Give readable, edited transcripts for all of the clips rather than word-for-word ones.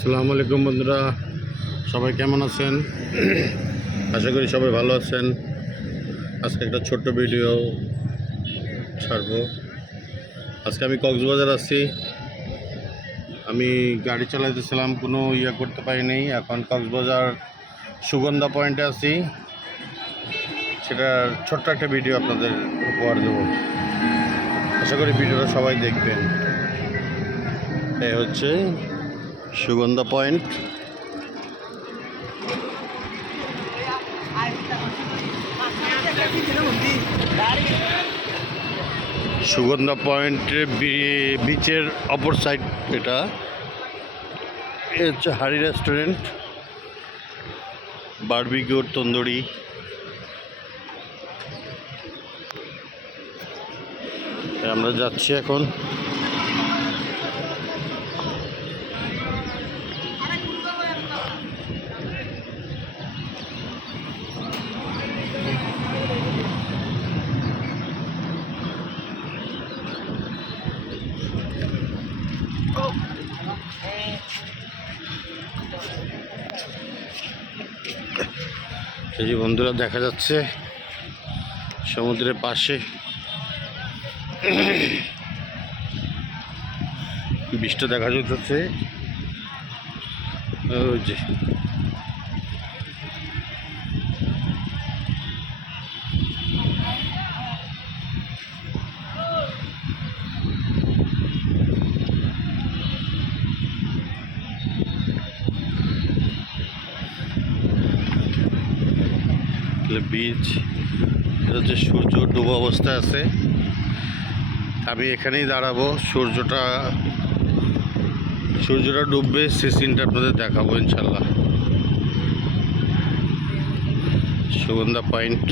আসসালামু আলাইকুম বন্ধুরা, সবাই কেমন আছেন? আশা করি সবাই ভালো আছেন। আজকে একটা ছোট্ট ভিডিও ছাড়বো। আজকে আমি কক্সবাজার আছি। আমি গাড়ি চালাইতেছিলাম, কোনো করতে পারিনি। এখন কক্সবাজার সুগন্ধা পয়েন্টে আছি। সেটার ছোট্ট একটা ভিডিও আপনাদের উপহার দেবো। আশা করি ভিডিওটা সবাই দেখবেন। এই হচ্ছে সুগন্ধা পয়েন্ট। সুগন্ধা পয়েন্টের বিচের অপর সাইড এটা হচ্ছে হারি রেস্টুরেন্ট, বারবিকিউর তন্দুরি। আমরা যাচ্ছি এখন। এই যে বন্ধুরা, দেখা যাচ্ছে সমুদ্রের পাশে বৃষ্টি দেখা যাচ্ছে। ওই যে বীজ, এটা হচ্ছে সূর্য ডুবো অবস্থায় আছে। আমি এখানেই দাঁড়াবো। সূর্যটা ডুববে, সে সিনটা আপনাদের দেখাবো ইনশাল্লাহ। সুগন্ধা পয়েন্ট।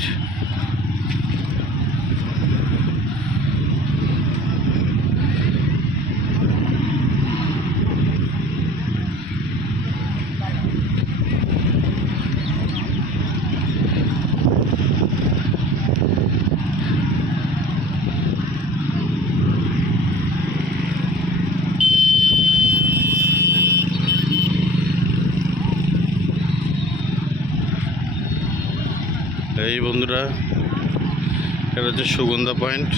এই বন্ধুরা, এটা হচ্ছে সুগন্ধা পয়েন্ট।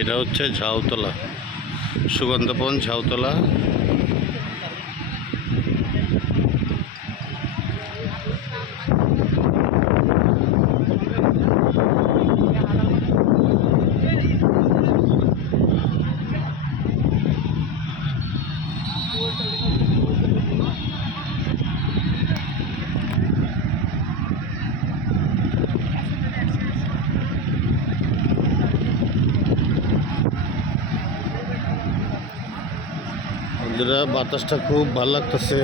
এটা হচ্ছে ঝাউতলা, সুগন্ধাবন ঝাউতলা। বাতাসটা খুব ভালো লাগতেছে।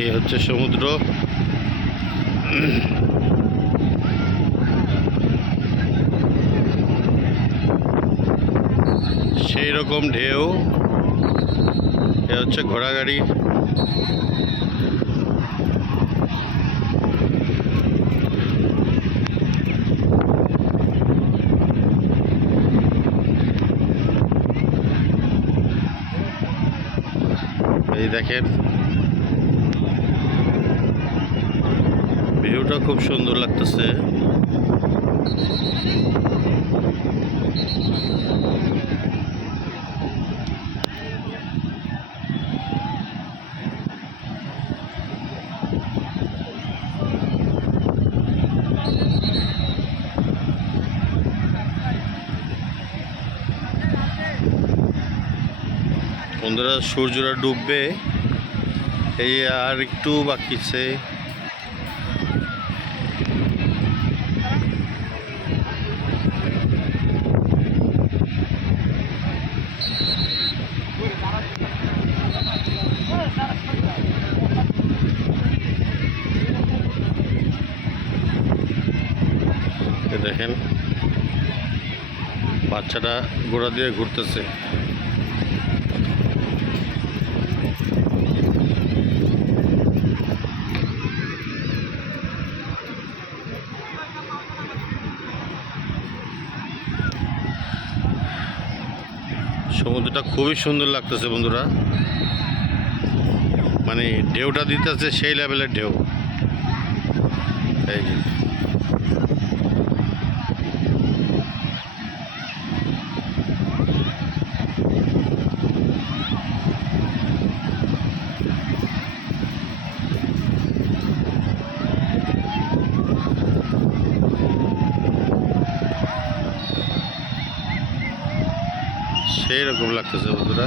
এই হচ্ছে সমুদ্র। সেই রকম ঢেউ। এ হচ্ছে ঘোড়াগাড়ি। এই দেখেন, ভিউটা খুব সুন্দর লাগতেছে। বন্ধুরা সূর্যটা ডুববে, এই আর একটু বাকি আছে। দেখেন বাচ্চাটা গোড়া দিয়ে ঘুরতেছে। সমুদ্রটা খুবই সুন্দর লাগতেছে বন্ধুরা, মানে ঢেউটা দিতেছে সেই লেভেলের ঢেউ। এই যে সেই রকম লাগতেছে বন্ধুরা।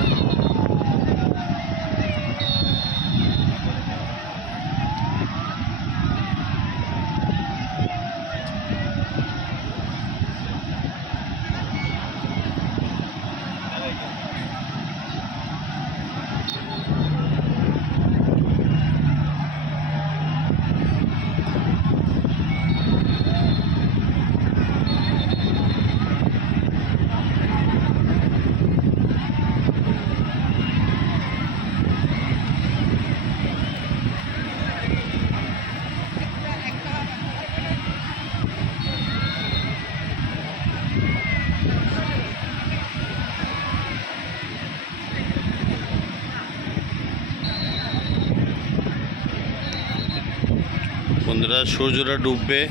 বন্ধুরা সূর্যটা ডুববে,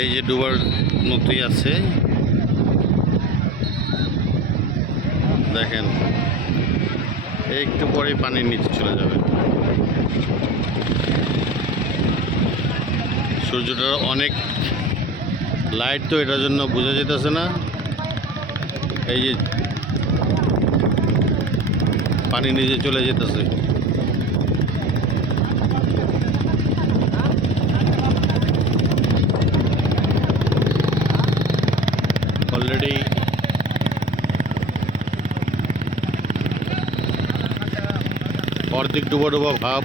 এই যে ডুবার মতোই আছে। দেখেন একটু পরেই পানির নিচে চলে যাবে। সূর্যটা অনেক লাইট তো, এটার জন্য বোঝা যেতেছে না। এই যে পানির নিচে চলে যেতেছে। অলরেডি অর্ধেক ডুবা ডুবা ভাব,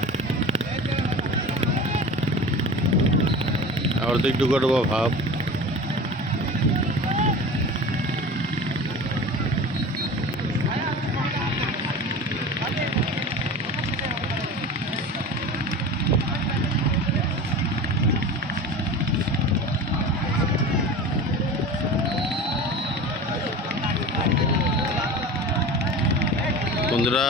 অর্ধেক ডুবা ডুবা ভাব। বন্ধুরা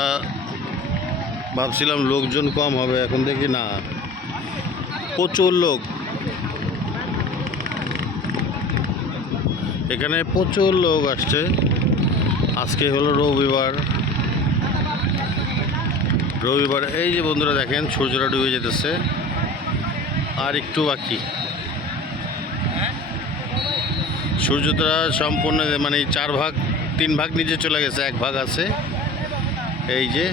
ভাবছিলাম লোকজন কম হবে, এখন দেখি না প্রচুর লোক। এখানে প্রচুর লোক আসছে। আজকে হলো রবিবার। এই যে বন্ধুরা দেখেন সূর্যটা ডুবে যেতেছে, আর একটু বাকি। সূর্যটা সম্পূর্ণ মানে 3 ভাগ নিচে চলে গেছে, 1 ভাগ আছে। এই যে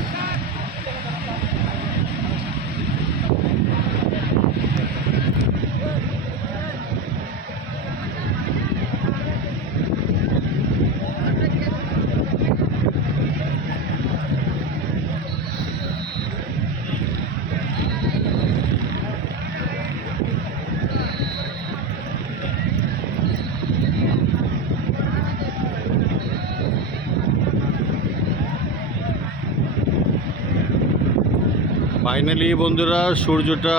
ফাইনালি বন্ধুরা সূর্যটা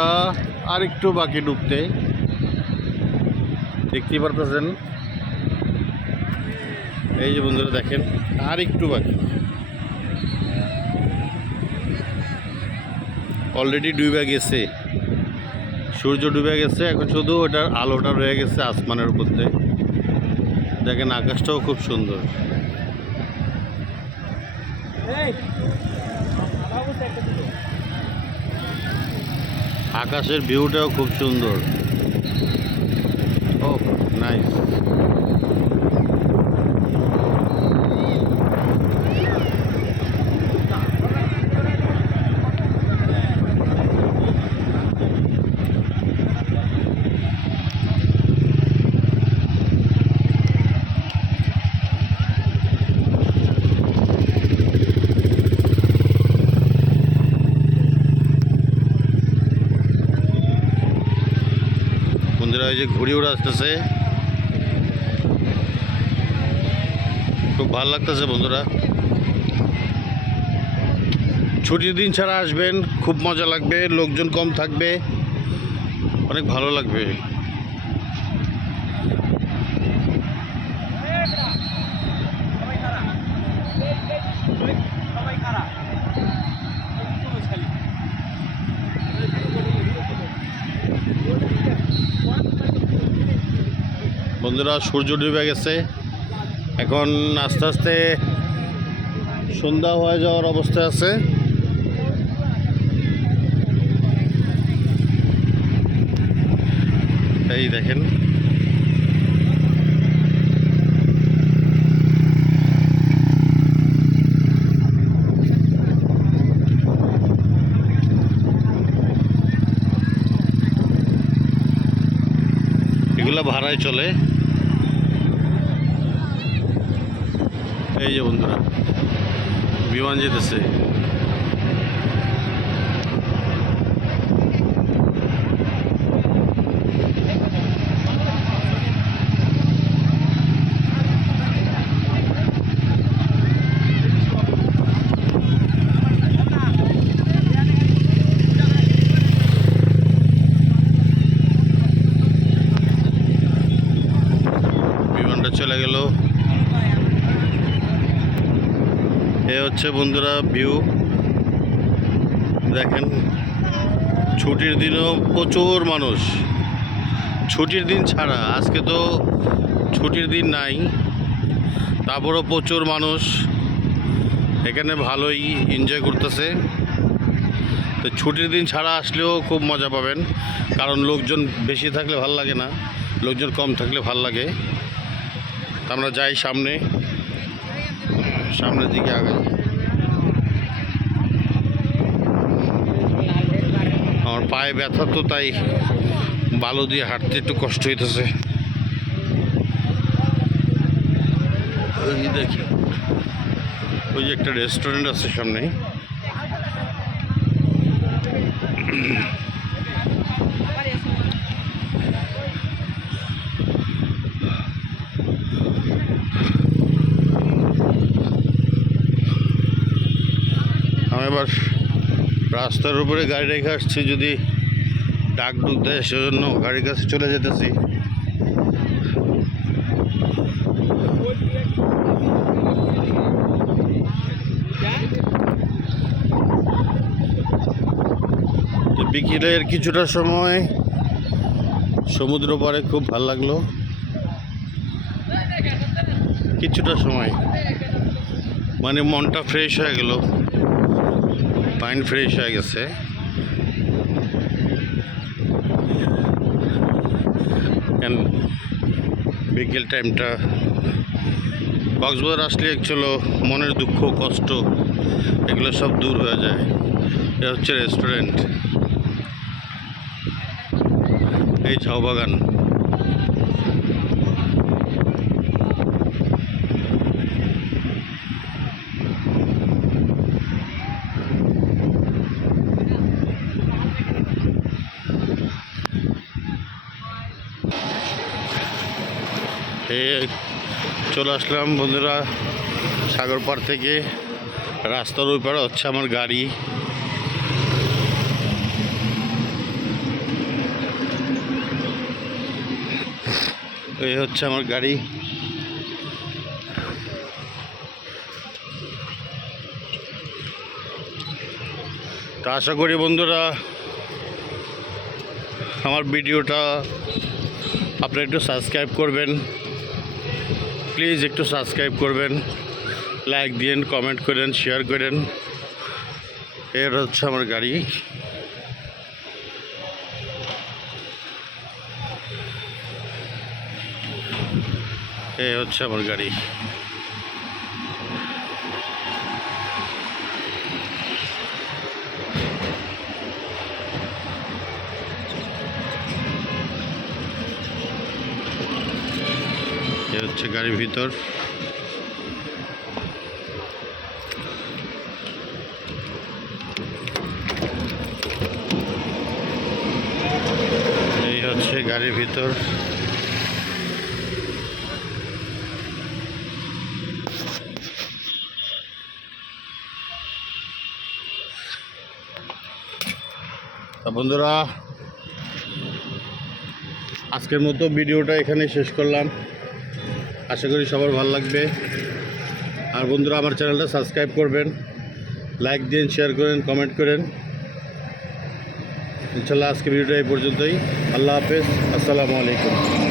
আর একটু বাকি ডুবতে, দেখতেই পারতেছেন। এই যে বন্ধুরা দেখেন আর একটু বাকি, অলরেডি ডুবে গেছে। সূর্য ডুবে গেছে, এখন শুধু ওটার আলোটা রয়ে গেছে আসমানের উপর দিয়ে। দেখেন আকাশটাও খুব সুন্দর। আকাশের ভিউটাও খুব সুন্দর। ও নাইস। এই যে ঘুড়ি উড়াতেছে, খুব ভালো লাগতেছে বন্ধুরা। ছুটির দিন ছাড়া আসবেন, খুব মজা লাগবে, লোকজন কম থাকবে, অনেক ভালো লাগবে। বন্ধুরা সূর্য ডুবে গেছে, এখন আস্তে আস্তে সন্ধ্যা হয়ে যাওয়ার অবস্থা আছে। এই দেখেন এগুলা ভাড়ায় চলে। এই যে বন্ধুরা বিমান যেতেছে, বিমানটা চলে গেল। এ হচ্ছে বন্ধুরা ভিউ, দেখেন ছুটির দিনও প্রচুর মানুষ, ছুটির দিন ছাড়া, আজকে তো ছুটির দিন নাই, তারপরও প্রচুর মানুষ এখানে ভালোই এনজয় করতেছে। তো ছুটির দিন ছাড়া আসলেও খুব মজা পাবেন, কারণ লোকজন বেশি থাকলে ভাল লাগে না, লোকজন কম থাকলে ভাল লাগে। আমরা যাই সামনের দিকে আগাই। আমার পায়ে ব্যথা তো, তাই বালু দিয়ে হাঁটতে একটু কষ্ট হইতেছে। দেখি ওই যে একটা রেস্টুরেন্ট আছে সামনে, আমি এবার রাস্তার উপরে গাড়ি রেখে আসছি, যদি ডাক ডুক দেয় সেজন্য গাড়ির কাছে চলে যেতেছি। বিকেলের কিছুটা সময় সমুদ্র পাড়ে খুব ভালো লাগলো, কিছুটা সময় মানে মনটা ফ্রেশ হয়ে গেল, মাইন্ড ফ্রেশ হয়ে গেছে। বিকেল টাইমটা কক্সবাজার আসলে একচুয়ালি মনের দুঃখ কষ্ট এগুলো সব দূর হয়ে যায়। এটা হচ্ছে রেস্টুরেন্ট, এই ঝাউ বাগান। চলে আসলাম বন্ধুরা সাগর পাড় থেকে, রাস্তার ওই পাড়ে হচ্ছে আমার গাড়ি। এই হচ্ছে আমার গাড়ি। তো আশা করি বন্ধুরা আমার ভিডিওটা আপনারা একটু সাবস্ক্রাইব করবেন, প্লিজ একটু সাবস্ক্রাইব করবেন, লাইক দিন, কমেন্ট করেন, শেয়ার করেন। এর হচ্ছে আমার গাড়ি। এই হচ্ছে আমার গাড়ি। এ হচ্ছে গাড়ির ভিতর। এই হচ্ছে গাড়ির ভিতর। তা বন্ধুরা, আজকের মতো ভিডিওটা এখানে শেষ করলাম। আশা করি সবার ভালো লাগবে। আর বন্ধুরা, আমার চ্যানেলটা সাবস্ক্রাইব করবেন, লাইক দিন, শেয়ার করেন, কমেন্ট করেন। ইনশাল্লাহ আজকে ভিডিওটা এই পর্যন্তই। আল্লাহ হাফেজ, আসসালামু আলাইকুম।